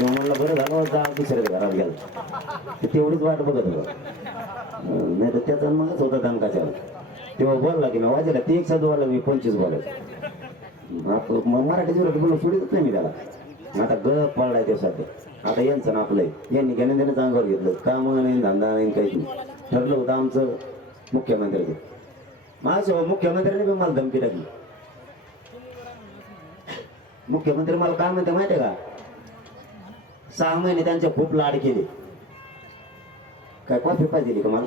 तेव्हा म्हणलं बरं झालं जा दुसऱ्या घरात गेला. ते तेवढीच वाट बघत होतं. नाही तर त्याचा मगच होता दणकाच्या तेव्हा बोलला की मी वाजेला ते एक साधू वाला मी पंचवीस बोलायचं. मग मराठी जोरात बोलून सोडितच नाही मी त्याला. आता ग पडलाय सध्या आता यांचं ना आपलं यांनी घेणं देणं अंगावर घेतलं. काम नाही धंदा नाही काहीच नाही. ठरलं होतं आमचं मुख्यमंत्र्याचं. माझं मुख्यमंत्र्याने पण मला धमकी टाकली. मुख्यमंत्री मला काय म्हणते माहितीये का? सहा महिने त्यांचे खूप लाड केले. काय कॉफी पाहिजे दिली का मला?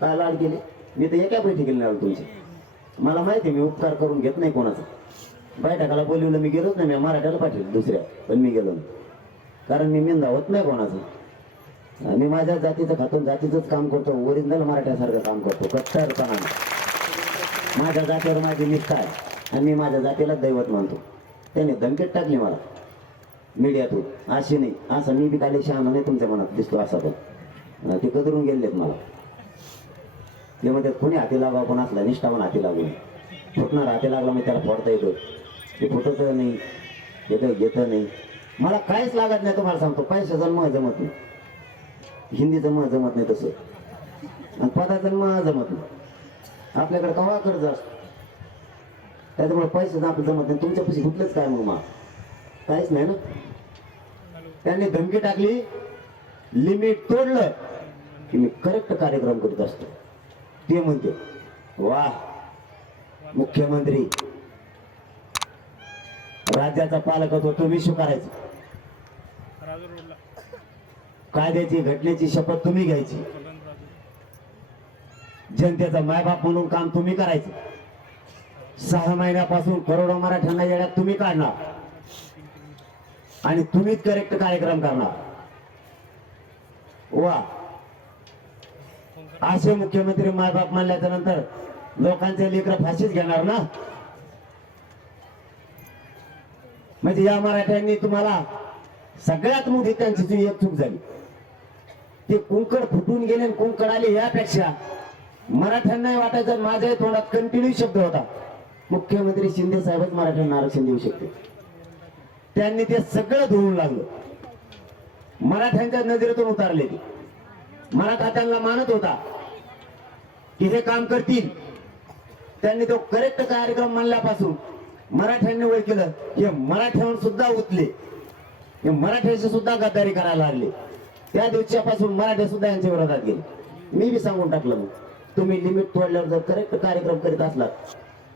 काय लाड केले? मी तर एका बैठकीला नाही आलो तुमचे मला माहिती आहे, मी उपकार करून घेत नाही कोणाचा. बैठकाला बोलवलं मी गेलोच नाही. मी मराठ्याला पाठवलं दुसऱ्या पण मी गेलो कारण मी मेंदा होत नाही कोणाचं. मी माझ्या जातीचं खातून जातीचंच काम करतो. ओरिजिनल मराठ्यासारखं काम करतो. कट्टरपणा. माझ्या जातीवर माझी निष्ठा आहे. आणि मी माझ्या जातीला दैवत मानतो. त्याने धमकीत टाकली मला. मीडियातून. अशी नाही. असं मी बी काही शहाणा नाही तुमच्या मनात दिसतो असा पण. ते कदरून गेलेत मला. ते म्हणतात कोणी हाती लागा कोण असला निष्ठावान हाती लागू फुटणार हाती लागला मग त्याला फोडता येतो. ते फुटत नाही येतं घेतं नाही. मला काहीच लागत नाही तुम्हाला सांगतो. पैशाचं मग जमत नाही. हिंदीचं मग जमत नाही तसं. आणि पदाचं मग जमत नाही. आपल्याकडे कवा कर्ज असतो? त्याच्यामुळे पैसे आपलं जमत नाही. तुमच्यापाशी कुठलंच काय मग मा? काहीच नाही ना? त्यांनी धमकी टाकली. लिमिट तोडलं की मी करेक्ट कार्यक्रम करीत असतो. ते म्हणते वा मुख्यमंत्री राज्याचा पालकत्व तुम्ही स्वीकारायचा. कायद्याची घटनेची शपथ तुम्ही घ्यायची. जनतेचा मायबाप म्हणून काम तुम्ही करायचं. सहा महिन्यापासून करोडो मराठ्यांना येण्यात तुम्ही काढणार. आणि तुम्हीच करेक्ट कार्यक्रम करणार. वा. असे मुख्यमंत्री मायबाप मानल्याच्या नंतर लोकांचे लेकर फाशीच घेणार ना? म्हणजे या मराठ्यांनी तुम्हाला सगळ्यात मोठी त्यांची एक चूक झाली. ते कुंकड फुटून गेले आणि कुंकड आले यापेक्षा मराठ्यांनाही वाटायचं माझ्याही तोंडात कंटिन्यू शब्द होता. मुख्यमंत्री शिंदे साहेबच मराठ्यांना आरक्षण देऊ शकते त्यांनी ते सगळं धुवून लागलं मराठ्यांच्या नजरेतून उतारले ते. मराठा त्यांना मानत होता की हे काम करतील. त्यांनी तो करेक्ट कार्यक्रम मानल्यापासून मराठ्यांनी वय केलं. हे मराठ्यावर सुद्धा उतले. हे मराठ्याशी सुद्धा गद्दारी करायला लागले. त्या दिवसापासून मराठे सुद्धा यांच्या विरोधात गेले. मी बी सांगून टाकलं मग. तुम्ही लिमिट तोडल्यावर जर करेक्ट कार्यक्रम करीत असलात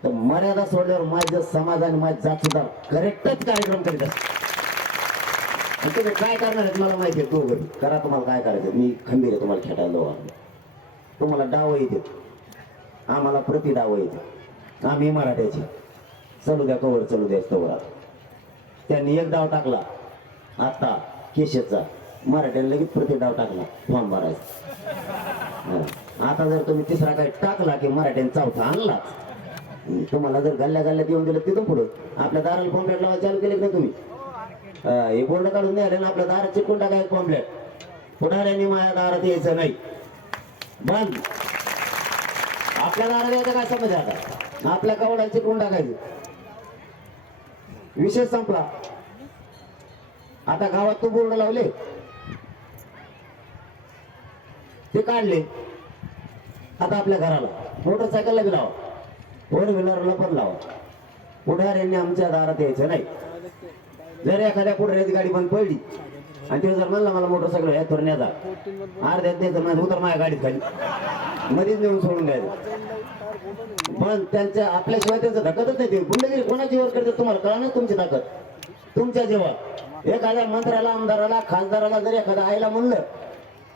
तर मर्यादा सोडल्यावर माझं समाज आणि माझ्या जात सुद्धा करेक्टच कार्यक्रम करीत असतात आणि तुम्ही काय करणार आहेत मला माहिती आहे तो करा तुम्हाला काय करायचं मी खंबीर आहे तुम्हाला खेळायला तुम्हाला डाव येते आम्हाला प्रति डाव येते आम्ही मराठ्याची. चलू द्या कवर चलू द्या कवर आता. त्यांनी एक डाव टाकला. आता केशेचा. मराठ्याने लगेच प्रति डाव टाकला. फॉर्म भरायचा. आता जर तुम्ही तिसरा काही टाकला की मराठ्याने चौथा आणलाच. तुम्हाला जर गल्ल्या गल्ल्यात येऊन दिलं तिथून पुढं. आपल्या दाराला पॉम्पलेट लावायला चालू केले ना तुम्ही? हे बोर्ड काढून द्या ना आपल्या दारात चिटकून टाकायचं पॉम्पलेट पुढाऱ्यांनी माझ्या दारात यायचं नाही? बंद. आपल्या दारात यायचं काय समज आता? आपल्या कवडाला चिटकून टाकायचं. विषय संपला. आता गावात तू बोर्ड लावले. ते काढले. आता आपल्या घराला. मोटरसायकलला बी लावा. फोर व्हीलरला पण लावा. पुढाऱ्यांनी आमच्या दारात यायचं नाही. जर एखाद्या पुढाऱ्याची गाडी बंद पडली आणि ते जर म्हणला मला मोटरसायकल ह्या तुरण्याचा न्याचा अर्ध्यात नाही तर माझं उतर माझ्या गाडीत खाली. मध्येच नेऊन सोडून द्यायचं. पण त्यांच्या आपल्याशिवाय त्यांचं धकतच नाही ते. गुंडगिरी कोणाची वर करते तुम्हाला कळा नाही तुमची ताकद. तुमच्या जेव्हा एखाद्या मंत्र्याला आमदाराला खासदाराला जर एखादा आईला म्हणलं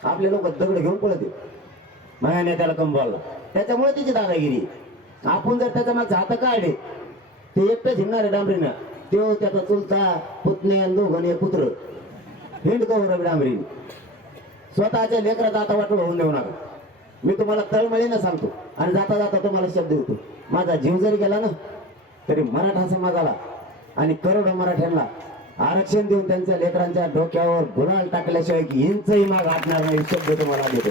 आपले लोक दगड घेऊन पळते माझ्या नेत्याला कंबावला त्याच्यामुळे तिची दादागिरी आपण जर त्याचा मग हात काढले ते एकटं झिमणार आहे डांबरीनं. तो त्याचा चुलता पुतणे आणि पुत्र. हिंड गौरव डांबरीने. स्वतःच्या लेकरात आता वाटलं होऊन देऊ नका. मी तुम्हाला तळमळीनं सांगतो. आणि जाता जाता तुम्हाला शब्द देतो. माझा जीव जरी गेला ना तरी मराठा समाजाला आणि करोडो मराठ्यांना आरक्षण देऊन त्यांच्या लेकरांच्या डोक्यावर गुलाल टाकल्याशिवाय की इंचही माग आटणार नाही शब्द तुम्हाला देतो.